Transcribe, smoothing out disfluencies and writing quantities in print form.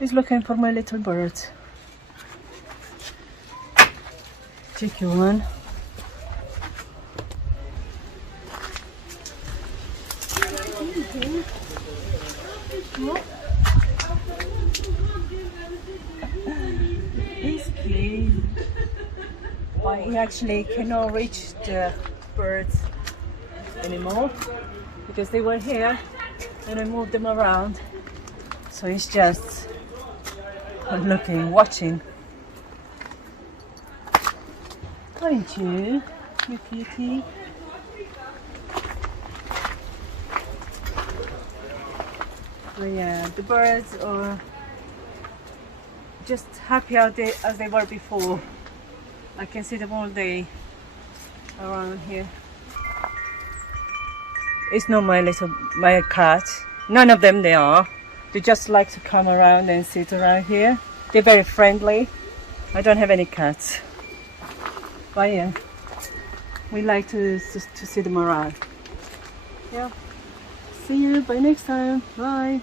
He's looking for my little bird. Cheeky one. He's cute. But he actually cannot reach the birds anymore because they were here and I moved them around. So he's just looking, watching. Aren't you, you cutie? So yeah, the birds are just happy out there as they were before. I can see them all day around here. It's not my cat. None of them they are. They just like to come around and sit around here. They're very friendly. I don't have any cats. But yeah, we like to see them around. Yeah. See you. Bye next time. Bye.